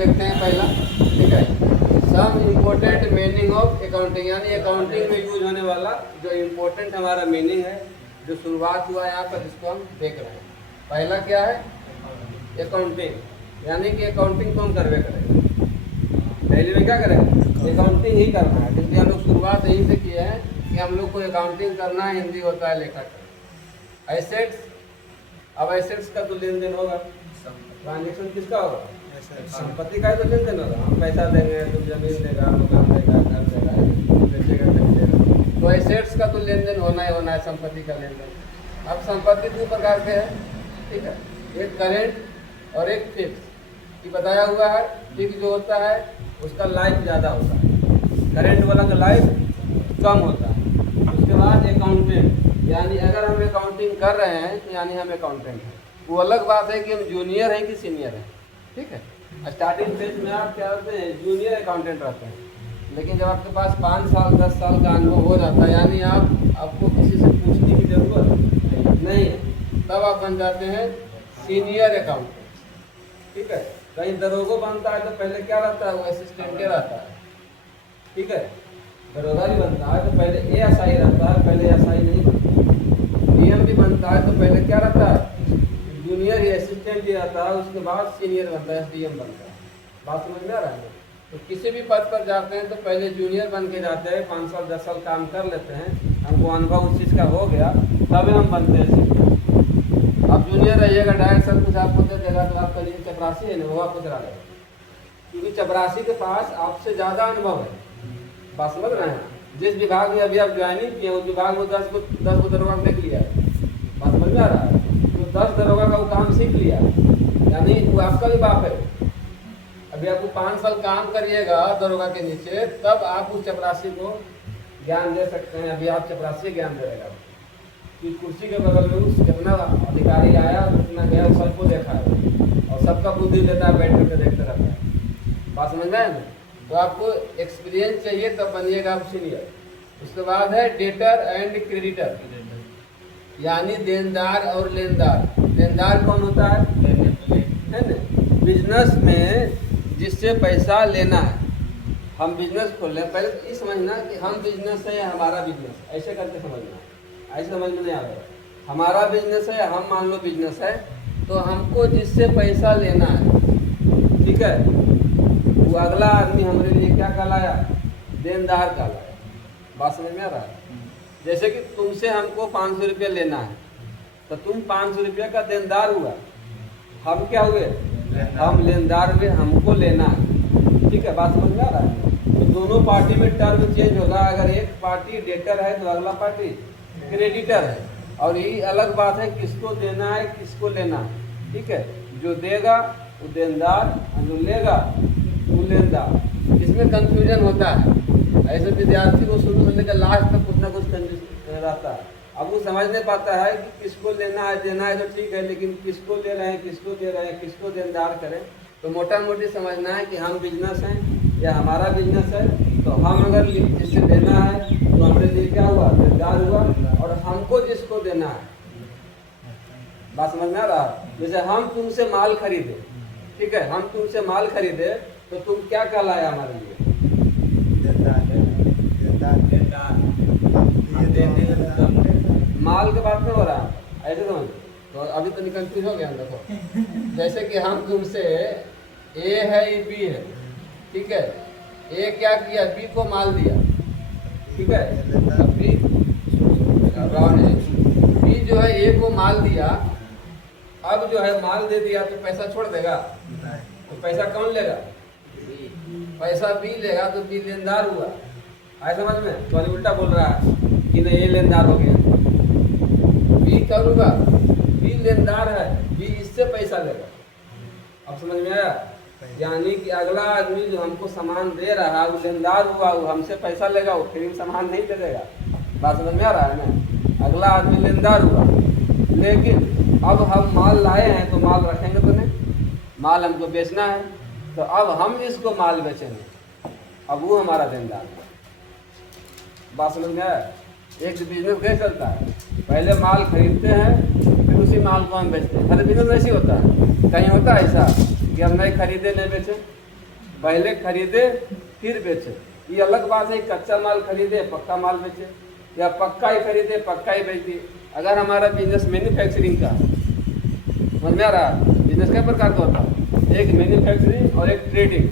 देखते हैं पहला। ठीक है, some important meaning of accounting, यानी अकाउंटिंग में यूज होने वाला जो इम्पोर्टेंट हमारा मीनिंग है, जो शुरुआत हुआ यहाँ पर, जिसको हम देख रहे हैं। पहला क्या है? अकाउंटिंग, यानी कि अकाउंटिंग कौन करवे करेगा? पहले में क्या करेगा? अकाउंटिंग ही करना है, क्योंकि हम लोग शुरुआत यहीं से किए हैं कि हम लोग को अकाउंटिंग करना है। हिंदी होता है लेखा करना। एसेट्स, अब एसेट्स का तो लेन देन होगा, ट्रांजेक्शन किसका होगा? संपत्ति का तो लेन देन होगा। हम पैसा देंगे तो जमीन देगा, मकान देगा, घर देगा, बेचेगा, खरीदेगा, तो एसेट्स का तो लेन देन होना ही होना है, संपत्ति का लेन देन। अब संपत्ति दो प्रकार के हैं, ठीक है, एक करेंट और एक फिक्स। ये बताया हुआ है। फिक्स जो होता है उसका लाइफ ज़्यादा होता है, करेंट वाला का लाइफ कम होता है। उसके बाद अकाउंटेंट, यानी अगर हम अकाउंटिंग कर रहे हैं तो यानी हम अकाउंटेंट हैं। वो अलग बात है कि हम जूनियर हैं कि सीनियर हैं। ठीक है, स्टार्टिंग फेज में आप क्या होते हैं? जूनियर अकाउंटेंट रहते हैं। लेकिन जब आपके पास 5 साल 10 साल का अनुभव हो जाता है, यानी आपको किसी से पूछने की जरूरत नहीं है, तब आप बन जाते हैं सीनियर अकाउंटेंट। ठीक है, कहीं दरोगा बनता है तो पहले क्या रहता है? वो असिस्टेंट रहता है। ठीक है, दरोगा भी बनता है तो पहले एएसआई रहता है, पहले एएसआई नहीं बनता। डीएम भी बनता है तो पहले क्या रहता है? जूनियर या असिस्टेंट ही रहता है, उसके बाद सीनियर बनता है, एसडीएम बनता है। बात समझ में आ रहा है? तो किसी भी पद पर जाते हैं तो पहले जूनियर बन के जाते हैं, 5 साल 10 साल काम कर लेते हैं, हमको अनुभव उस चीज़ का हो गया, तब हम बनते हैं सीनियर। अब जूनियर रहिएगा, डायरेक्ट सब कुछ आपको दे देगा तो आपका लिए चपरासी है ना, वो आपको चला लेगा, क्योंकि चपरासी के पास आपसे ज़्यादा अनुभव है। बात समझ रहे हैं? जिस विभाग में अभी आप ज्वाइनिंग किए उस विभाग में 10 को दरोगा देख लिया है। बात समझ में आ रहा है? तो 10 दरोगा का वो काम सीख लिया, यानी वो आपका भी बाप है। अभी आपको 5 साल काम करिएगा दरोगा के नीचे, तब आप उस चपरासी को ज्ञान दे सकते हैं। अभी आप चपरासी ज्ञान दे रहेगा कि कुर्सी के बगल में उस कितना अधिकारी आया, कितना गया, सबको देखा है और सबका बुद्धि देता है, बैठ करके देखते रहता है। बात समझ में आए ना? तो आपको एक्सपीरियंस चाहिए तब बनिएगा आप सीनियर। उसके बाद है डेटर एंड क्रेडिटर, यानी देनदार और लेनदार। देनदार कौन होता है? है ना? बिजनेस में जिससे पैसा लेना है, हम बिजनेस खोल रहे हैं, पहले तो ये समझना कि हम बिजनेस है या हमारा बिजनेस, ऐसे करके समझना। ऐसे समझ में नहीं आ रहा। हमारा बिजनेस है, हम मान लो बिजनेस है, तो हमको जिससे पैसा लेना है, ठीक है, वो अगला आदमी हमारे लिए क्या कहलाया? देनदार कहलाया। बात समझ में आ रहा है? जैसे कि तुमसे हमको 500 रुपया लेना है, तो तुम 500 रुपया का देनदार हुआ, हम क्या हुए? हम लेनदार हुए, हमको लेना है। ठीक है, बात समझ में आ रहा है? तो दोनों पार्टी में टर्म चेंज होगा। अगर एक पार्टी डेटर है तो अगला पार्टी क्रेडिटर है, और ये अलग बात है किसको देना है किसको लेना है। ठीक है, जो देगा वो देनदार, जो लेगा वो लेनदार। इसमें कंफ्यूजन होता है, ऐसे विद्यार्थी को शुरू से लेकर लास्ट तक कुछ ना कुछ कंफ्यूजन रहता है। अब वो समझ नहीं पाता है कि किसको लेना है, देना है तो ठीक है, लेकिन किसको ले रहे हैं, किसको दे रहे हैं, किसको देनदार करें। तो मोटा मोटी समझना है कि हम बिजनेस हैं या हमारा बिजनेस है, तो हम अगर जिससे देना है तो हमारे लिए क्या हुआ? देनदार हुआ, और हमको जिसको देना है। बात समझ में आ रहा है? जैसे हम तुमसे माल खरीदे, ठीक है, हम तुमसे माल खरीदे तो तुम क्या कहलाया हमारे लिए? माल के बात में हो रहा है, ऐसे समझ। तो अभी तो कंफ्यूज हो गया। देखो, जैसे कि हम तुमसे ए है, ये बी है, ठीक है, ए क्या किया? बी को माल दिया, ठीक है, बी जो है ए को माल दिया। अब जो है माल दे दिया तो पैसा छोड़ देगा? तो पैसा कौन लेगा? पैसा बी लेगा, तो बी लेनदार हुआ। आए समझ में? तो उल्टा बोल रहा है कि नहीं, ये लेनदार हो गया, बी कब होगा? बी लेनदार है, बी इससे पैसा लेगा। अब समझ में आया? यानी कि अगला आदमी जो हमको सामान दे रहा है वो लेनदार हुआ, वो हमसे पैसा लेगा, वो फिर सामान नहीं दे देगा। बात समझ में आ रहा है ना? अगला आदमी लेनदार हुआ, लेकिन अब हम माल लाए हैं तो माल रखेंगे तो नहीं, माल हमको बेचना है, तो अब हम इसको माल बेचेंगे, अब वो हमारा देनदार है। बात समझ में आया? एक बिजनेस कैसे चलता है? पहले माल खरीदते हैं, फिर उसी माल को हम बेचते हैं। हर बिजनेस वैसे होता है। कहीं होता है ऐसा कि हम नहीं खरीदे नहीं बेचे? पहले खरीदे फिर बेचे। ये अलग बात है, कच्चा माल खरीदे पक्का माल बेचे, या पक्का ही खरीदे पक्का ही बेच दिए। अगर हमारा बिजनेस मैन्युफैक्चरिंग का, समझ में आ रहा है, बिजनेस कई प्रकार का होता है, एक मैन्युफैक्चरिंग और एक ट्रेडिंग,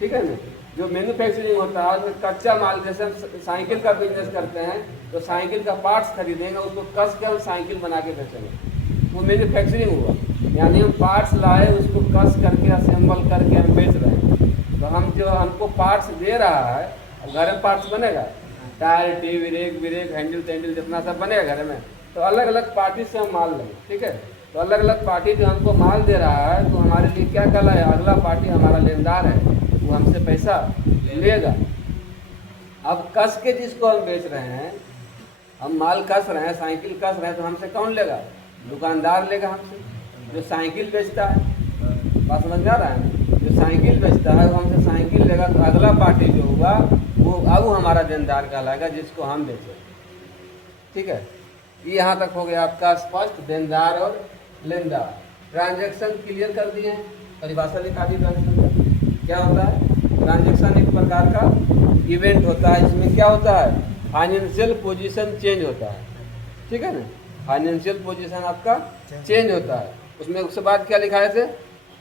ठीक है ना। जो मैन्युफैक्चरिंग होता है उसमें कच्चा माल, जैसे हम साइकिल का बिजनेस करते हैं तो साइकिल का पार्ट्स खरीदेंगे, उसको कस के हम साइकिल बना के बेचेंगे, वो मैन्युफैक्चरिंग हुआ। यानी हम पार्ट्स लाए, उसको कस करके असेंबल करके हम बेच रहे हैं। तो हम जो हमको पार्ट्स दे रहा है, अब घर में पार्ट्स बनेगा, टायर ट्यूब ब्रेक हैंडल तैंडल जितना सब बनेगा घर में, तो अलग अलग पार्टी से हम माल लेंगे, ठीक है। तो अलग अलग पार्टी जो हमको माल दे रहा है तो हमारे लिए क्या कला है, अगला पार्टी हमारा लेनदार है, वो हमसे पैसा लेगा। अब कस के जिसको हम बेच रहे हैं, हम माल कस रहे हैं, साइकिल कस रहे हैं, तो हमसे कौन लेगा, दुकानदार लेगा हमसे। जो साइकिल बेचता है, बात समझ आ रहा है, जो साइकिल बेचता है वो हमसे साइकिल लेगा, तो अगला पार्टी जो हुआ वो अब हमारा देनदार कहलाएगा जिसको हम बेचे, ठीक है। ये यहाँ तक हो गया आपका स्पष्ट, देनदार और लेनदार। ट्रांजैक्शन क्लियर कर दिए हैं, परिभाषा लिखा दी ट्रांजैक्शन का। क्या होता है ट्रांजैक्शन, एक प्रकार का इवेंट होता है जिसमें क्या होता है, फाइनेंशियल पोजीशन चेंज होता है, ठीक है ना। फाइनेंशियल पोजीशन आपका चेंज होता है। उसमें उसके बाद क्या लिखाए थे,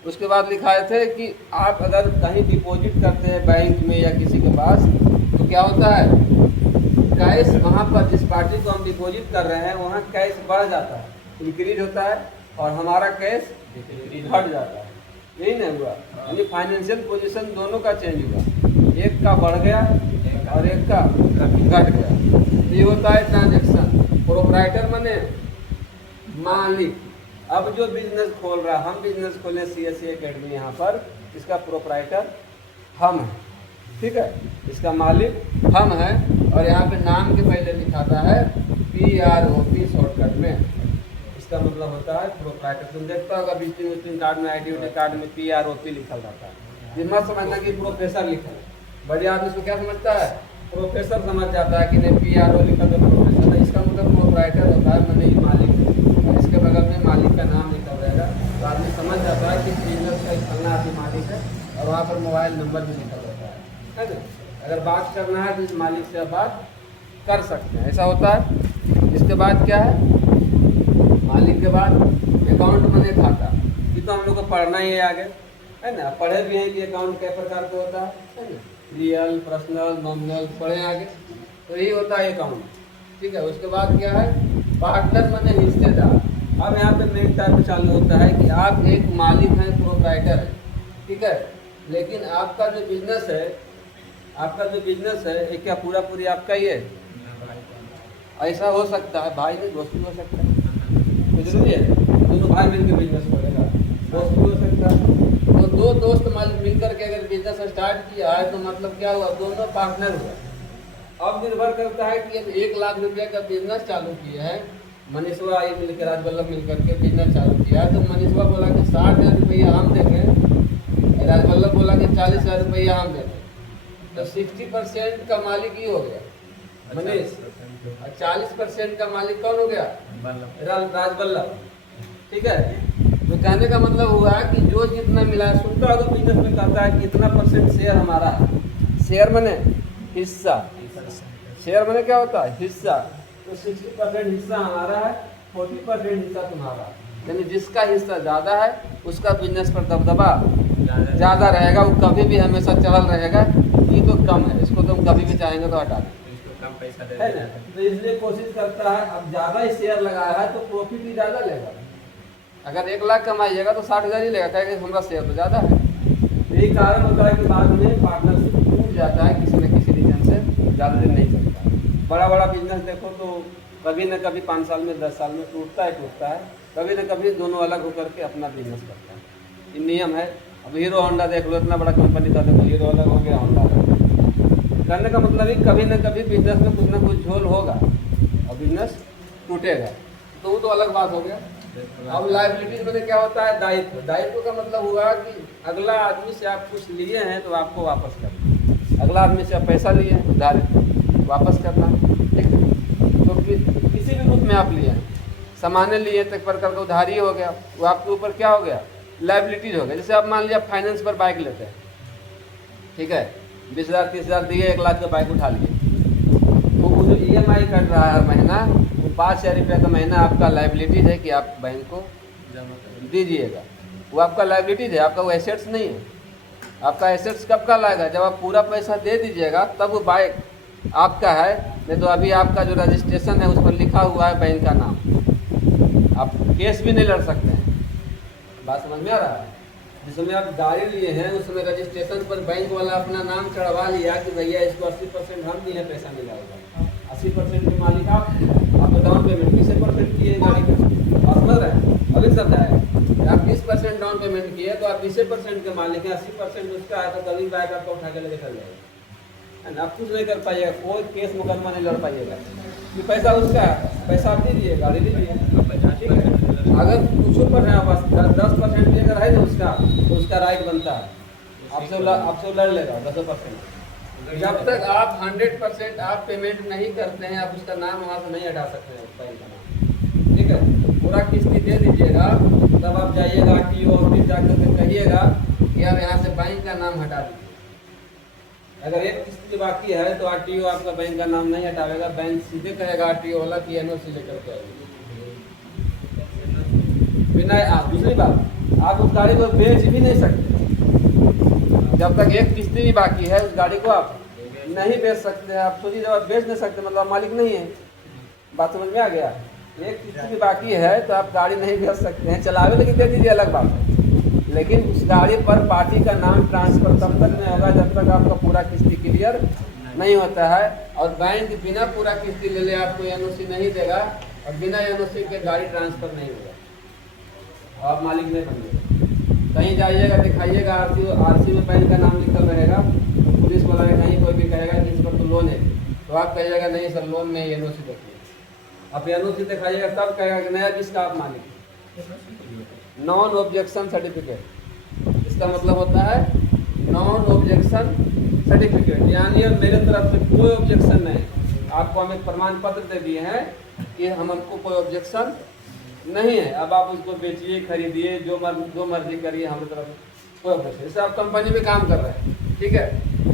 उसके बाद लिखाए थे कि आप अगर कहीं डिपॉजिट करते हैं बैंक में या किसी के पास, तो क्या होता है, कैश वहाँ पर जिस पार्टी को हम डिपॉजिट कर रहे हैं वहाँ कैश बढ़ जाता है, इंक्रीज होता है, और हमारा कैश घट जाता है। यही नहीं हुआ, यानी फाइनेंशियल पोजीशन दोनों का चेंज हुआ, एक का बढ़ गया और एक का घट गया। ये होता है ट्रांजैक्शन। प्रोप्राइटर माने मालिक। अब जो बिजनेस खोल रहा, हम बिजनेस खोले CSE एकेडमी यहाँ पर, इसका प्रोप्राइटर हम हैं, ठीक है, इसका मालिक हम हैं। और यहाँ पे नाम के पहले लिखाता है PROP शॉर्टकट में, इसका मतलब होता है प्रोप्राइटर। तुम देखता होगा विजिटिंग कार्ड में, आइडेंटिटी कार्ड में PROP लिखा रहता है। ये मत समझना कि प्रोफेसर लिखा है, बड़े आदमी इसको क्या समझता है, प्रोफेसर समझ जाता है कि नहीं PRO लिखा तो प्रोफेसर है। इसका मतलब प्रोप्राइटर होता है, मैंने ये मालिक है, और इसके बगल में मालिक का नाम लिखा रहेगा, तो आदमी समझ जाता है कि बिजनेस का फलना आदमी मालिक है, और वहाँ पर मोबाइल नंबर भी लिखा रहता है ना। अगर बात करना है तो इस मालिक से बात कर सकते हैं, ऐसा होता है। इसके बाद क्या है, मालिक के बाद अकाउंट मने खाता, ये तो हम लोग को पढ़ना ही है आगे, है ना। पढ़े भी हैं कि अकाउंट कै प्रकार का होता है ना, रियल, पर्सनल, नॉमिनल, पढ़े आगे। तो यही होता है अकाउंट, ठीक है। उसके बाद क्या है, पार्टनर मने हिस्सेदार। अब यहाँ पे मेन टाइप चालू होता है कि आप एक मालिक हैं, प्रोप्राइटर है, ठीक है, लेकिन आपका जो बिजनेस है ये क्या पूरा पूरी आपका ही है, ऐसा हो सकता है। भाई में दोस्त भी हो सकता है, जरूरी है दोनों भाई मिलकर बिजनेस करेगा, दोस्त भी हो सकता है। तो दो दोस्त मालिक मिलकर के अगर बिजनेस स्टार्ट किया है तो मतलब क्या हुआ, दोनों पार्टनर हुआ। अब निर्भर करता है कि 1 लाख रुपये का बिजनेस चालू किया है, मनीषवा ये मिलकर, राजवल्लभ मिलकर के बिजनेस चालू किया है, तो मनीषवा बोला कि 60,000 रुपया हम देंगे, राजवल्लभ बोला कि 40,000 रुपया हम देंगे, तो 60% का मालिक ही हो गया मनीष, और 40% का मालिक कौन हो गया, राजवल्लभ, ठीक है। तो कहने का मतलब हुआ कि जो जितना मिला है, सुनता अगर बिजनेस में कहता है कि इतना % शेयर हमारा है, शेयर मने हिस्सा, शेयर मने क्या होता है, हिस्सा। तो 60% हिस्सा हमारा है, 40% हिस्सा तुम्हारा, यानी जिसका हिस्सा ज़्यादा है उसका बिजनेस पर दबदबा ज़्यादा रहेगा, वो कभी भी हमेशा चढ़ल रहेगा। ये तो कम है, इसको तुम कभी भी चाहेंगे तो हटा दें, कम पैसा दे है ना। तो इसलिए कोशिश करता है, अब ज़्यादा ही शेयर लगाया है तो प्रॉफिट भी ज़्यादा लेगा। अगर 1 लाख कमाइएगा तो 60,000 ही लेगा, कहेंगे हमारा शेयर तो ज़्यादा है। यही कारण होता है कि बाद में पार्टनरशिप टूट जाता है, किसी न किसी रीजन से ज़्यादा दिन नहीं चलता। बड़ा बड़ा बिजनेस देखो तो कभी न कभी 5 साल में 10 साल में टूटता है, कभी न कभी दोनों अलग होकर के अपना बिजनेस करता है। ये नियम है। अब हीरो होंडा देख लो, इतना बड़ा कंपनी था, देखो हीरो अलग हो गया, होंडा करने का मतलब ही कभी न कभी बिजनेस में कुछ ना कुछ झोल होगा और बिजनेस टूटेगा, तो वो तो अलग बात हो गया। अब लायबिलिटीज में क्या होता है, दायित्व। दायित्व का मतलब हुआ कि अगला आदमी से आप कुछ लिए हैं तो आपको वापस करना, अगला आदमी से आप पैसा लिए हैं उधार वापस करना, ठीक है। तो किसी भी रूप में आप लिए हैं, सामान्य लिए तक प्रकार का उधारी हो गया, वो आपके ऊपर क्या हो गया, लायबिलिटीज हो गया। जैसे आप मान लिया फाइनेंस पर बाइक लेते हैं, ठीक है, 20,000 30,000 दिए, 1 लाख का बाइक उठा लिए, तो वो जो EMI कट रहा है हर महीना, वो 5,000 रुपये का महीना आपका लाइबिलिटीज है कि आप बैंक को दीजिएगा। वो आपका लाइबिलिटीज है, आपका वो एसेट्स नहीं है। आपका एसेट्स कब का लाएगा, जब आप पूरा पैसा दे दीजिएगा तब वो बाइक आपका है। नहीं तो अभी आपका जो रजिस्ट्रेशन है उस पर लिखा हुआ है बैंक का नाम, आप केस भी नहीं लड़ सकते हैं। बात समझ में आ रहा है? जिस समय आप गाड़ी लिए हैं उस समय रजिस्ट्रेशन पर बैंक वाला अपना नाम चढ़वा लिया कि भैया इसको 80% हम दिए, पैसा मिला होगा। 80% के मालिक आप तो डाउन पेमेंट 20% किए गाड़ी का, और समझ रहे हैं? अभी समझा है, आप 20% डाउन पेमेंट किए तो आप 20% के मालिक हैं, 80% उसका है, तो कभी बाइक आपको उठा के लेके चल जाएगा। आप कुछ नहीं कर पाइएगा, कोई केस मुकदमा नहीं लड़ पाइएगा, कि पैसा उसका है, पैसा आप दीजिए, गाड़ी लीजिए, ठीक है। अगर कुछ पर है बस 10% भी अगर है ना उसका, तो उसका राइट बनता है, आपसे लड़ लेगा 10%। जब तक आप 100% आप पेमेंट नहीं करते हैं, आप उसका नाम वहाँ से नहीं हटा सकते हैं, बैंक का नाम, ठीक है। पूरा किस्ती दे दीजिएगा, तब आप जाइएगा RTO ऑफिस जाकर के कहिएगा कि आप यहाँ से बैंक का नाम हटा दीजिए। अगर एक किस्ती बाकी है तो RTO आपका बैंक का नाम नहीं हटावेगा, बैंक सीधे कहेगा RTO वाला कि NOC लेकर के आइए। बिना दूसरी बात, आप उस गाड़ी को बेच भी नहीं सकते जब तक एक किस्ती भी बाकी है, उस गाड़ी को आप नहीं बेच सकते। आप सोचिए, जब आप बेच नहीं सकते मतलब आप मालिक नहीं है। बात समझ में आ गया? एक किस्ती भी बाकी है तो आप गाड़ी नहीं बेच सकते हैं, चलावे लेकिन दे दीजिए, अलग बात है, लेकिन उस गाड़ी पर पार्टी का नाम ट्रांसफर तब तक नहीं होगा जब तक आपका पूरा किस्ती क्लियर नहीं होता है। और बैंक बिना पूरा किस्ती ले ले आपको NOC नहीं देगा, और बिना NOC के गाड़ी ट्रांसफर नहीं होगा, आप मालिक नहीं बनिएगा। कहीं जाइएगा दिखाइएगा RC में बैंक का नाम लिखल रहेगा, तो पुलिस वाला कहीं कोई भी कहेगा कि इस पर तो लोन है, तो आप कहिएगा नहीं सर लोन नहीं, NOC देखिए। आप NOC दिखाइएगा तब कहेगा कि नया किसका आप मालिक, नॉन ऑब्जेक्शन सर्टिफिकेट। इसका मतलब होता है नॉन ऑब्जेक्शन सर्टिफिकेट, यानी अब मेरे तरफ से कोई ऑब्जेक्शन नहीं, आपको हम एक प्रमाण पत्र दे दिए हैं कि हमको कोई ऑब्जेक्शन नहीं है। अब आप उसको बेचिए, खरीदिए, जो मर्जी करिए, हमारी तरफ से कोई ऑब्जेक्शन। जैसे आप कंपनी में काम कर रहे हैं, ठीक है,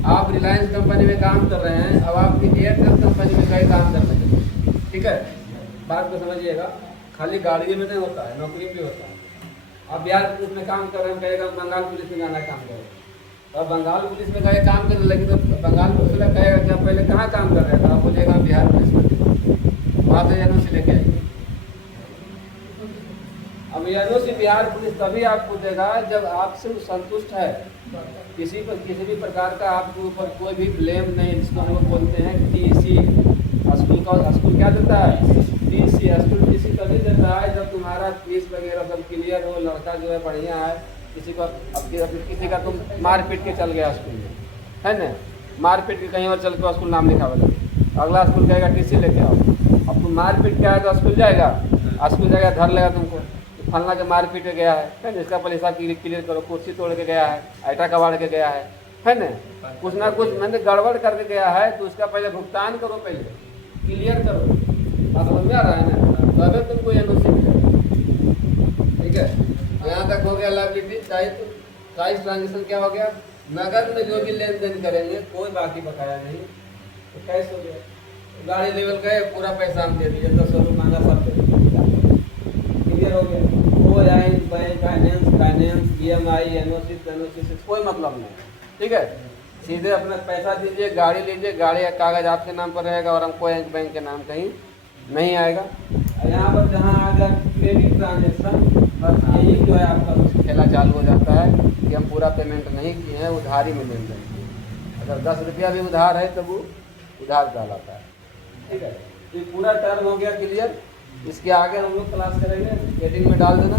आप रिलायंस कंपनी में काम कर रहे हैं, अब आपकी एयरटेल कंपनी में कई काम करने चाहिए, ठीक है। बात को समझिएगा, खाली गाड़ी में नहीं होता है, नौकरी भी होता है। आप बिहार पुलिस में काम कर रहे हैं, कहेगा बंगाल पुलिस में जाना काम करो, तो अब बंगाल पुलिस में गए काम करने लगे तो बंगाल पुलिस वाला कहेगा कि आप पहले कहाँ काम कर रहे थे, आप बोलिएगा बिहार पुलिस में, वहाँ से NOC लेके आइए। अब NOC बिहार पुलिस तभी आपको देगा जब आपसे संतुष्ट है, किसी भी प्रकार का आपके ऊपर कोई भी ब्लेम नहीं, जिसको हम लोग बोलते हैं TC। स्कूल क्या देता है? TC। स्कूल TC तभी देता है जब तुम्हारा फीस वगैरह सब क्लियर हो, लड़का जो है बढ़िया है, किसी किसी का तुम मार पीट के चल गया स्कूल में, है ना, मार पीट के कहीं और चल के स्कूल नाम लिखावेगा, अगला स्कूल कहेगा TC लेके आओ। अब तुम मार पीट के आएगा स्कूल जाएगा, धर लेगा तुमको, फलना के मार पीट के गया है ना, इसका पहले हिसाब क्लियर करो, कुर्सी तोड़ के गया है, आटा कबाड़ के गया है ना, कुछ ना कुछ मैंने गड़बड़ करके गया है, तो उसका पहले भुगतान करो, पहले क्लियर करो। बात समझ में आ रहा है ना? तो अगर तुमको NOC मिलेगा, ठीक है। तो यहाँ तक हो गया लायबिलिटी। प्राइस ट्रांजेक्शन क्या हो गया? नगद में जो भी लेन देन करेंगे कोई बाकी बकाया नहीं, तो कैश हो गया। गाड़ी लेवल गए, पूरा पैसा हम दे दिए, 10 रुपये मांगा, सब दे दिए, क्लियर हो गया। कोई बैंक फाइनेंस EMI NOC से कोई मतलब नहीं, ठीक है। सीधे अपना पैसा दीजिए, गाड़ी लीजिए, गाड़ी का कागज आपके नाम पर रहेगा और हमको बैंक के नाम कहीं नहीं आएगा। यहाँ पर जहाँ आ गया क्रेडिट ट्रांजेक्शन, बस यही जो है आपका खेला चालू हो जाता है कि हम पूरा पेमेंट नहीं किए हैं, उधारी में लेन देन किए। अगर 10 रुपया भी उधार है तब वो उधार कहलाता है, ठीक है। तो पूरा टर्म हो गया क्लियर। इसके आगे हम लोग क्लास करेंगे, हेडिंग में डाल देना।